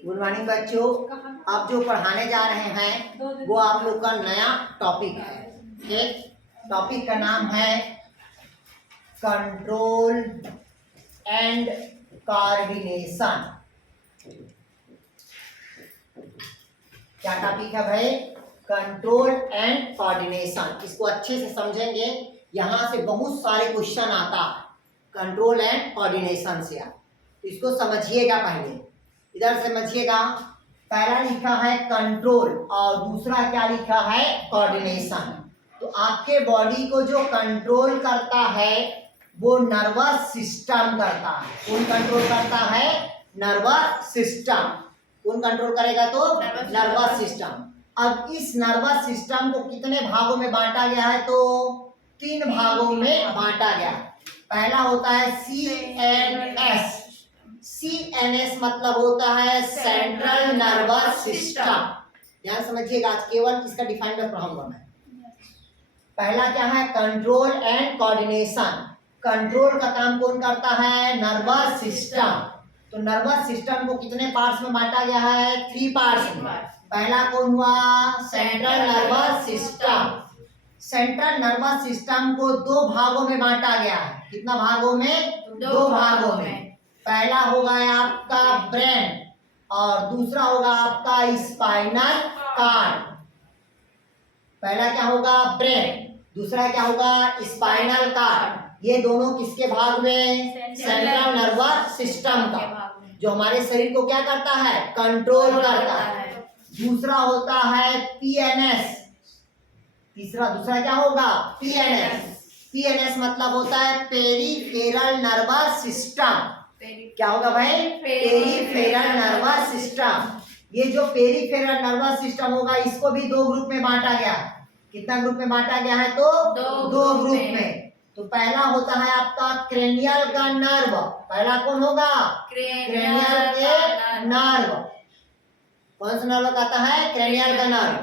Good morning बच्चों। अब जो पढ़ाने जा रहे हैं वो आप लोग का नया टॉपिक है। एक टॉपिक का नाम है कंट्रोल एंड कोऑर्डिनेशन। क्या टॉपिक है भाई? Control and coordination. इसको अच्छे से समझेंगे, यहाँ से बहुत सारे क्वेश्चन आता है कंट्रोल एंड कोऑर्डिनेशन से। आप इसको समझिएगा, पहले इधर समझिएगा। पहला लिखा है कंट्रोल और दूसरा क्या लिखा है? कोऑर्डिनेशन। तो आपके बॉडी को जो कंट्रोल करता है वो नर्वस सिस्टम करता है। कौन कंट्रोल करता है? Nervous system. कौन कंट्रोल करेगा? तो नर्वस सिस्टम। अब इस नर्वस सिस्टम को कितने भागों में बांटा गया है? तो 3 भागों में बांटा गया। पहला होता है CNS। CNS मतलब होता है सेंट्रल नर्वस सिस्टम। ध्यान समझिएगा, आज केवल इसका डिफाइन में पढ़ाऊंगा मैं। पहला क्या है? Control and coordination. कंट्रोल का काम कौन करता है? Nervous system. तो नर्वस सिस्टम को कितने पार्ट्स में बांटा गया है? 3 पार्ट्स में। पहला कौन हुआ? Central nervous system. Central nervous system को 2 भागों में बांटा गया है। कितना भागों में? 2 भागों में। पहला होगा आपका ब्रेन और दूसरा होगा आपका स्पाइनल कॉर्ड। पहला क्या होगा? ब्रेन, दूसरा क्या होगा? Spinal cord. ये दोनों किसके भाग में? सेंट्रल नर्वस सिस्टम का, जो हमारे शरीर को क्या करता है? कंट्रोल करता है। दूसरा होता है PNS। दूसरा क्या होगा? PNS। PNS मतलब होता है पेरिफेरल नर्वस सिस्टम। क्या होगा भाई? Peripheral nervous system. ये जो पेरिफेरल नर्वस सिस्टम होगा इसको भी 2 ग्रुप में बांटा गया। कितना ग्रुप में बांटा गया है? तो 2 ग्रुप में। तो पहला होता है आपका क्रेनियल का नर्व। पहला कौन होगा? क्रेनियल के नर्व। कौन सा नर्व कहता है? क्रेनियल का नर्व।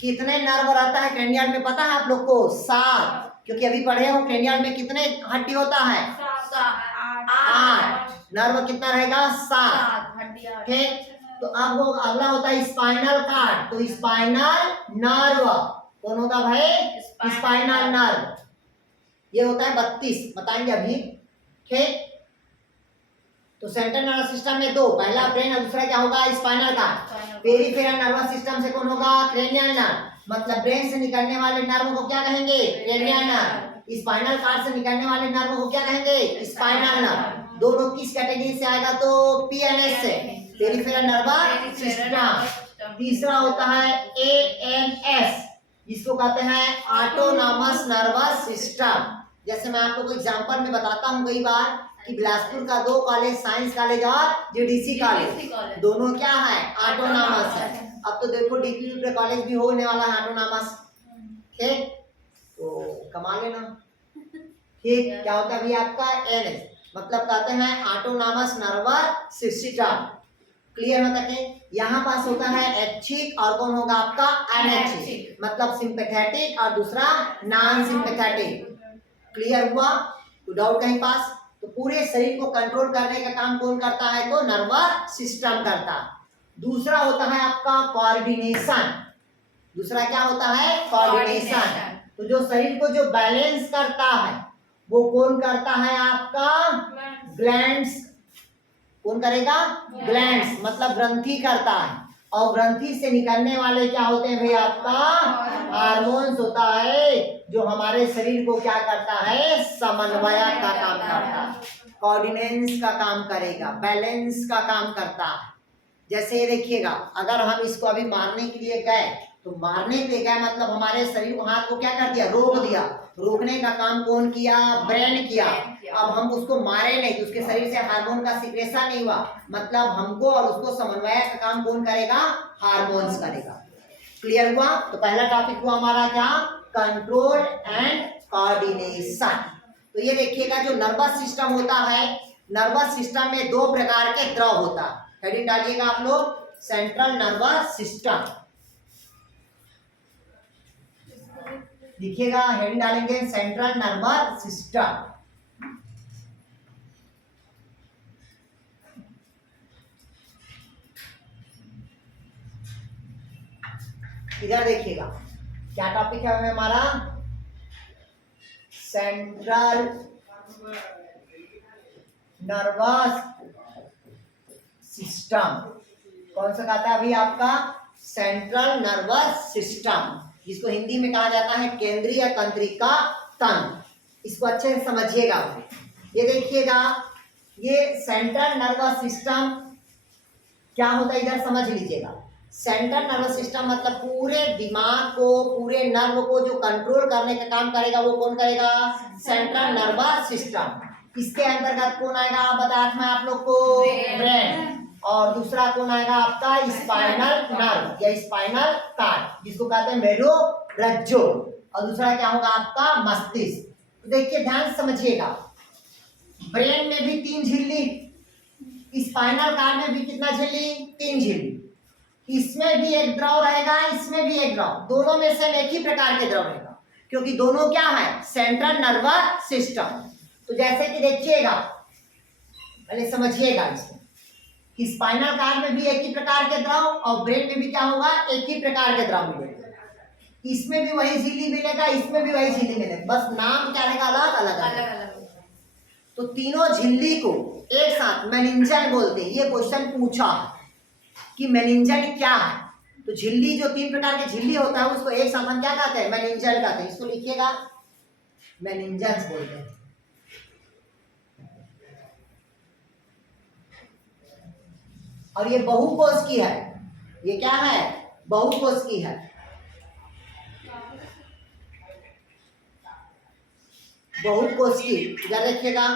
कितने नर्व रहता है क्रेनियल में पता है आप लोग को? 7। क्योंकि अभी पढ़े हो क्रेनियल में कितने हड्डी होता है? 8। नर्व कितना रहेगा? 7। ठीक। तो अब वो अगला होता है स्पाइनल कॉर्ड। तो स्पाइनल नर्व कौन होगा भाई? Spinal nerve. ये होता है 32, बताएंगे अभी। ठीक। तो सेंट्रल नर्वस सिस्टम में 2, पहला ब्रेन और दूसरा क्या होगा? Spinal cord. Peripheral nervous system से कौन होगा? Cranial nerve. मतलब ब्रेन से निकलने वाले नर्व को क्या कहेंगे? Cranial nerve. स्पाइनल कॉर्ड से निकलने वाले नर्व को क्या कहेंगे? Spinal nerve. दोनों किस कैटेगरी से आएगा? तो PNS से, पेरिफेरल नर्वस सिस्टम। तीसरा होता है ANS, जिसको कहते हैं ऑटोनॉमस नर्वस सिस्टम। जैसे मैं आप लोग को एग्जांपल में बताता हूँ कई बार कि बिलासपुर का 2 कॉलेज, साइंस कॉलेज और GDC कॉलेज, दोनों क्या है? ऑटोनॉमस है। अब तो देखो डिग्री कॉलेज भी होने वाला है ऑटोनॉमस। ठीक, तो कमा लेना। ठीक। क्या होता है अभी आपका? NS मतलब कहते हैं ऑटोनॉमस नर्वस सिस्टम। क्लियर होता है? यहाँ पास होता है ऐच्छिक और कौन होगा आपका? अनैच्छिक। मतलब सिंपैथेटिक और दूसरा नॉन सिंपैथेटिक। क्लियर हुआ? तो डाउट कहीं पास? तो पूरे शरीर को कंट्रोल करने का काम कौन करता है? तो नर्वस सिस्टम करता है। दूसरा होता है आपका कोऑर्डिनेशन। दूसरा क्या होता है? कोऑर्डिनेशन। तो जो शरीर को जो बैलेंस करता है वो कौन करता है? आपका ग्लैंड्स। कौन करेगा? ग्लैंड्स मतलब ग्रंथि करता है। और ग्रंथि से निकलने वाले क्या होते हैं भाई? आपका हार्मोन्स होता है, जो हमारे शरीर को क्या करता है? समन्वय का काम करता है, कोऑर्डिनेशन का काम करेगा, बैलेंस का काम करता है। जैसे ये देखिएगा, अगर हम इसको अभी मारने के लिए गए तो मारने पे गए मतलब हमारे शरीर को, हाथ को क्या कर दिया? रोक दिया। रोकने का काम कौन किया? ब्रेन किया। अब हम उसको मारे नहीं तो उसके शरीर से हार्मोन का सिक्रेशन नहीं हुआ, मतलब हमको और उसको समन्वय का काम कौन करेगा? हार्मोन्स करेगा। क्लियर हुआ? तो पहला टॉपिक हुआ हमारा क्या? Control and coordination. तो ये देखिएगा जो नर्वस सिस्टम होता है, नर्वस सिस्टम में 2 प्रकार के द्रव होता है। हेडिंग डालिएगा आप लोग, सेंट्रल नर्वस सिस्टम लिखिएगा। हेडिंग डालेंगे सेंट्रल नर्वस सिस्टम। इधर देखिएगा क्या टॉपिक है हमारा, सेंट्रल नर्वस सिस्टम। कौन सा कहता है अभी आपका, सेंट्रल नर्वस सिस्टम, जिसको हिंदी में कहा जाता है केंद्रीय तंत्रिका तंत्र। इसको अच्छे से समझिएगा। ये देखिएगा, ये सेंट्रल नर्वस सिस्टम क्या होता है इधर समझ लीजिएगा। सेंट्रल नर्वस सिस्टम मतलब पूरे दिमाग को, पूरे नर्व को जो कंट्रोल करने का काम करेगा वो कौन करेगा, सेंट्रल नर्वस सिस्टम। इसके अंतर्गत कौन आएगा, आप बताया था आप लोग को, ब्रेन। और दूसरा कौन आएगा आपका, स्पाइनल नर्व या स्पाइनल कार्ड, जिसको कहते हैं मेरुरज्जु। और दूसरा क्या होगा आपका, मस्तिष्क। तो देखिए ध्यान समझिएगा, ब्रेन में भी 3 झिल्ली, स्पाइनल कार्ड में भी कितना झिल्ली, 3 झिल्ली। इसमें भी एक द्रव रहेगा, इसमें भी एक द्रव, दोनों में से एक ही प्रकार के द्रव रहेगा, क्योंकि दोनों क्या है, सेंट्रल नर्वस सिस्टम। तो जैसे कि देखिएगा, पहले समझिएगा इसको, कि स्पाइनल कार्ड में भी एक ही प्रकार के द्रव और ब्रेन में भी क्या होगा, एक ही प्रकार के द्रव मिलेगा। इसमें भी वही झिल्ली मिलेगा, इसमें भी वही झिल्ली मिलेगा, बस नाम क्या रहेगा, अलग अलग। तो तीनों झिल्ली को एक साथ मेनिंजल बोलते हैं। ये क्वेश्चन पूछा कि मेनिंजल क्या है, तो झिल्ली जो 3 प्रकार के झिल्ली होता है उसको एक साथ हम क्या कहते हैं, मेनिंजल कहते हैं। इसको लिखिएगा, मेनिंजल्स बोलते हैं। और ये बहुकोश की है, ये क्या है, बहुकोश की है। बहुकोश की, इधर देखिएगा,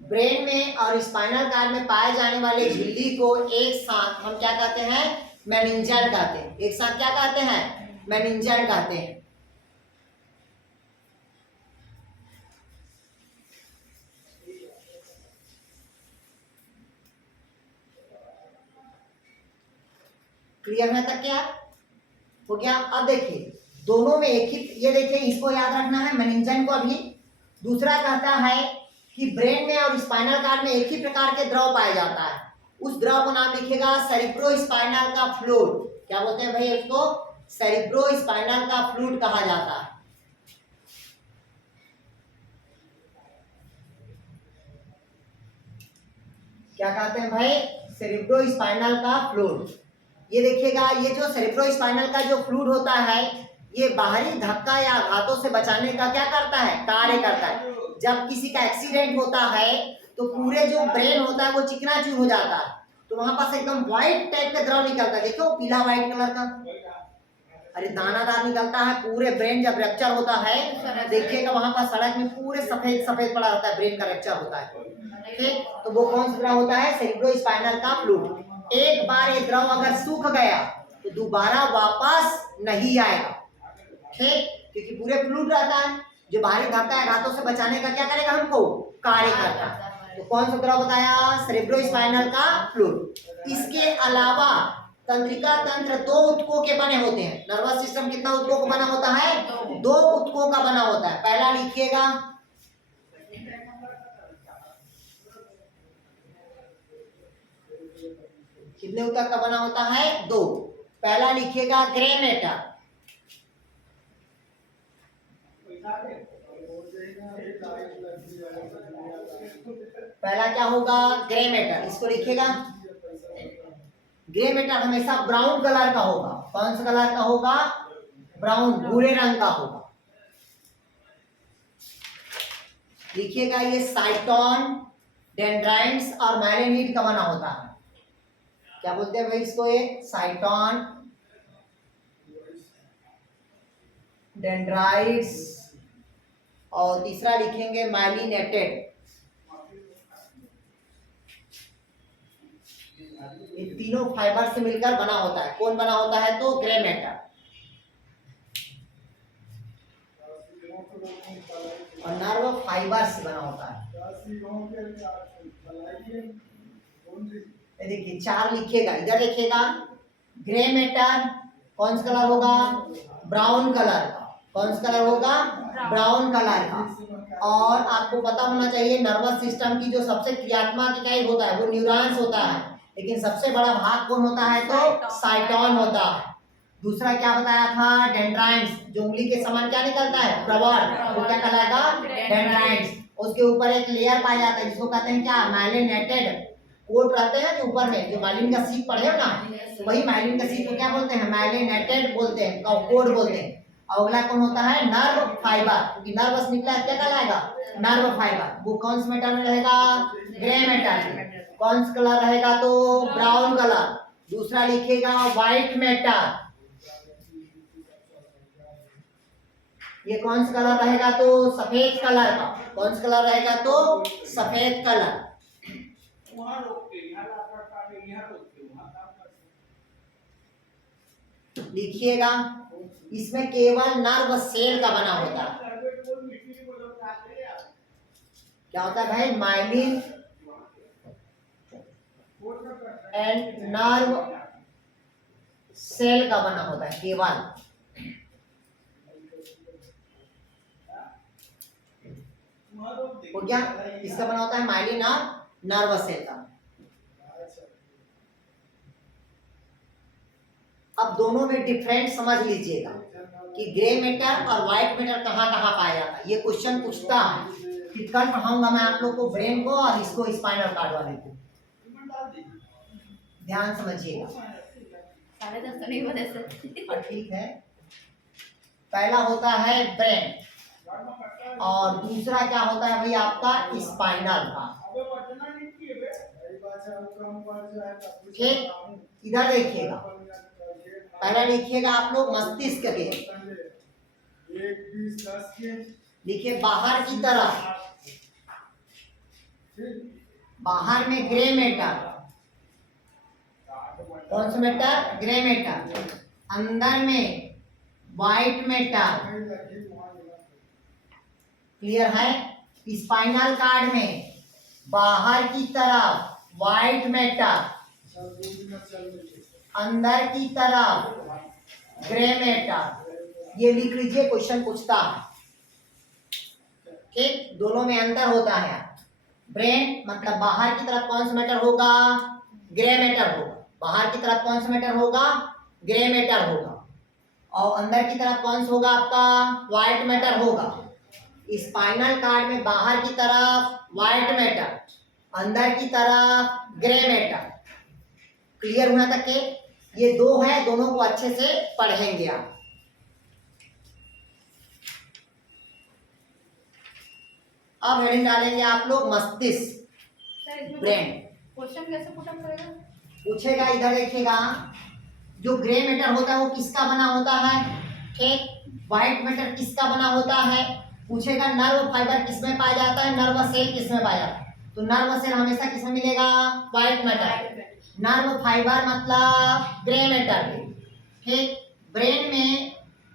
ब्रेन में और स्पाइनल कार्ड में पाए जाने वाले झिल्ली को एक साथ हम क्या कहते हैं, मेनिंजल कहते हैं। एक साथ क्या कहते हैं, मेनिंजल कहते हैं। क्लियर है तक क्या हो गया। अब देखिए दोनों में एक ही, ये देखिए इसको याद रखना है मेनिंजल को। अभी दूसरा कहता है कि ब्रेन में और स्पाइनल कार्ड में एक ही प्रकार के द्रव पाया जाता है, उस द्रव को नाम लिखिएगा सेरिब्रोस्पाइनल का फ्लूइड। क्या बोलते हैं भाई उसको, सेरिब्रोस्पाइनल का फ्लूइड कहा जाता है। क्या कहते हैं भाई, सेरिब्रोस्पाइनल का फ्लूइड। ये देखिएगा, ये जो सेरिब्रोस्पाइनल का जो फ्लूइड होता है, ये बाहरी धक्का या आघातों से बचाने का क्या करता है, कार्य करता है। जब किसी का एक्सीडेंट होता है तो पूरे जो ब्रेन होता है वो चिकनाचूर हो जाता है, तो वहां पास एकदम व्हाइट टाइप का द्रव निकलता है। देखो पीला व्हाइट कलर का, अरे दानादार निकलता है। पूरे ब्रेन जब रैप्चर होता है, देखिएगा वहां पर सड़क में पूरे सफेद सफेद पड़ा रहता है, ब्रेन का रैप्चर होता है। ठीक, तो वो कौन सा द्रव होता है, सेरिब्रोस्पाइनल का फ्लूइड। एक बार ये द्रव अगर सूख गया तो दोबारा वापस नहीं आएगा। ठीक, क्योंकि पूरे फ्लूइड रहता है, जो बाहरी धक्का आघातों से बचाने का क्या करेगा, हमको कार्य करता है। तो कौन सा द्रव बताया, सेरिब्रोस्पाइनल का फ्लूइड। इसके अलावा तंत्रिका तंत्र 2 ऊतकों के बने होते हैं। नर्वस सिस्टम कितना ऊतकों का बना होता है, 2 ऊतकों का बना होता है। पहला लिखिएगा, कितने ऊतक का बना होता है, 2। पहला लिखिएगा ग्रे मैटर, पहला क्या होगा, ग्रे मैटर। इसको लिखिएगा, ग्रे मैटर हमेशा ब्राउन कलर का होगा। कौन सा कलर का होगा, ब्राउन, भूरे रंग का होगा। लिखिएगा, ये साइटोन, डेंड्राइट्स और माइलिनेट का बना होता है। क्या बोलते हैं भाई इसको, ये साइटोन, डेंड्राइट्स और तीसरा लिखेंगे माइलिनेटेड। ये तीनों फाइबर से मिलकर बना होता है। कौन बना होता है, तो ग्रे मैटर। और नर्व फाइबर से बना होता है। देखिए 4 लिखिएगा, इधर देखिएगा, ग्रे मैटर कौन सा कलर होगा, ब्राउन कलर का। कौन सा कलर होगा, ब्राउन कलर का। और आपको पता होना चाहिए नर्वस सिस्टम की जो सबसे क्रियात्मक इकाई होता है वो न्यूरॉन्स होता है, लेकिन सबसे बड़ा भाग कौन होता है, तो साइटोन होता है। दूसरा क्या बताया था, डेंड्राइट्स, जो उंगली के समान क्या निकलता है, प्रवर्त, वो क्या कहलाएगा, डेंड्राइट्स। उसके ऊपर एक लेयर पाया जाता है जिसको कहते हैं क्या, माइलिनेटेड कोट रहते हैं जो ऊपर में, जो माइलिन का शीट पढ़े हो ना, तो वही माइलिन का शीट को क्या बोलते हैं, माइलिनेटेड बोलते हैं, कोट बोलते हैं। और अगला कौन होता है, नर्व फाइबर, क्योंकि नर्वस निकला है क्या कहलाएगा, नर्व फाइबर। वो कौन से मेटल में रहेगा, ग्रे मेटल। कौन सा कलर रहेगा, तो ब्राउन कलर। दूसरा लिखेगा व्हाइट मेटल, ये कौन सा कलर रहेगा, तो सफेद कलर का। कौन सा कलर रहेगा, तो सफेद कलर। लिखिएगा, इसमें केवल नर्व सेल का बना होता है। क्या होता है भाई, माइलिन एंड नर्व सेल का बना होता है केवल। वो क्या, किसका बना होता है, माइलिन और नर्व सेल का। अब दोनों में डिफरेंट समझ लीजिएगा कि ग्रे मैटर और व्हाइट मैटर कहाँ कहाँ पाया जाता है। ये क्वेश्चन पूछता है, फिर कल पढ़ाऊंगा मैं आप लोग को ब्रेन को और इसको स्पाइनल कार्ड वाले को, ध्यान समझिएगा। 10:30 तो नहीं बजे और ठीक है, पहला होता है ब्रेन और दूसरा क्या होता है भाई आपका, स्पाइनल का। ठीक, इधर देखिएगा, पहला लिखिएगा आप लोग मस्तिष्क के, लिखिए बाहर की तरफ, बाहर में ग्रे मैटर, कौन सा मैटर, ग्रे मैटर। अंदर में व्हाइट मैटर, क्लियर है। स्पाइनल कार्ड में बाहर की तरफ व्हाइट मैटर, अंदर की तरफ ग्रे मैटर। ये लिख लीजिए, क्वेश्चन पूछता है। ठीक, दोनों में अंतर होता है। ब्रेन मतलब बाहर की तरफ कौन सा मैटर होगा, ग्रे मैटर होगा। बाहर की तरफ कौन सा मैटर होगा, ग्रे मैटर होगा। और अंदर की तरफ कौन सा होगा आपका, व्हाइट मैटर होगा। स्पाइनल कार्ड में बाहर की तरफ व्हाइट मैटर, अंदर की तरफ ग्रे मैटर। क्लियर हुआ तक के, ये दो है, दोनों को अच्छे से पढ़ेंगे आप। अब हेडिंग डालेंगे आप लोग मस्तिष्क, ब्रेन। क्वेश्चन कैसे पुट अप करेगा, पूछेगा, इधर देखिएगा, जो ग्रे मैटर होता है वो किसका बना होता है, ठीक। व्हाइट मैटर किसका बना होता है, पूछेगा नर्व फाइबर किसमें पाया जाता है, नर्व सेल किसमें पाया जाता है। तो नर्व सेल हमेशा किसमें मिलेगा, व्हाइट मैटर। नर्व फाइबर मतलब ग्रे मैटर, ठीक। ब्रेन में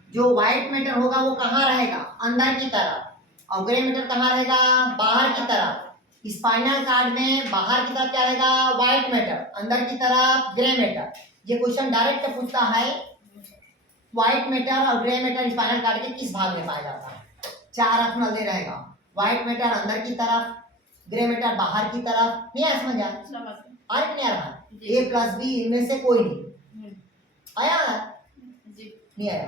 जो व्हाइट मैटर होगा वो कहाँ रहेगा, अंदर की तरफ, और ग्रे मैटर कहाँ रहेगा, बाहर की तरफ। स्पाइनल कार्ड में बाहर की तरफ क्या रहेगा, व्हाइट मैटर, अंदर की तरफ ग्रे मैटर। ये क्वेश्चन डायरेक्ट पूछता है, व्हाइट मैटर और ग्रे मैटर स्पाइनल कार्ड के किस भाग में पाया जाता है। 4 ऑप्शनल दे रहेगा, व्हाइट मैटर अंदर की तरफ, ग्रे मैटर बाहर की तरफ। नहीं आया समझ आ नहीं आ रहा, ए प्लस बी इनमें से कोई नहीं आया, नहीं आया,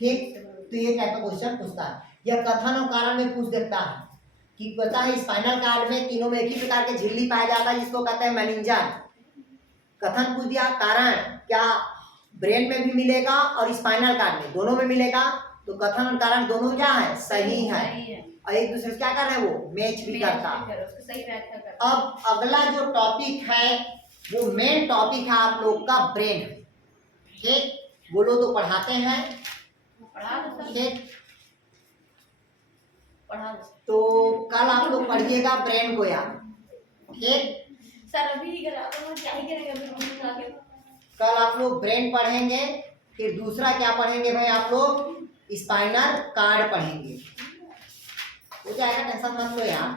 ठीक। तो ये टाइप का क्वेश्चन पूछता है। यह कथन और कारण में पूछ देता है कि पता है स्पाइनल कार्ड में तीनों में एक ही प्रकार के झिल्ली पाया जाता है जिसको कहते हैं मेनिंजन। कथन पूछ दिया, कारण क्या ब्रेन में भी मिलेगा और स्पाइनल कार्ड में, दोनों में मिलेगा। तो कथन और कारण दोनों क्या है, सही है, और एक दूसरे से क्या कर रहे हैं, वो मैच भी करता है। अब अगला जो टॉपिक है वो मेन टॉपिक है आप लोग का ब्रेन, ठीक। बोलो तो पढ़ाते हैं, ठीक। तो कल आप लोग पढ़िएगा ब्रेन को यार, ठीक। सर अभी क्या ही करेंगे, कल आप लोग ब्रेन पढ़ेंगे, फिर दूसरा क्या पढ़ेंगे भाई आप लोग, स्पाइनल कार्ड पढ़ेंगे। हो जाएगा, टेंशन मत लो यार।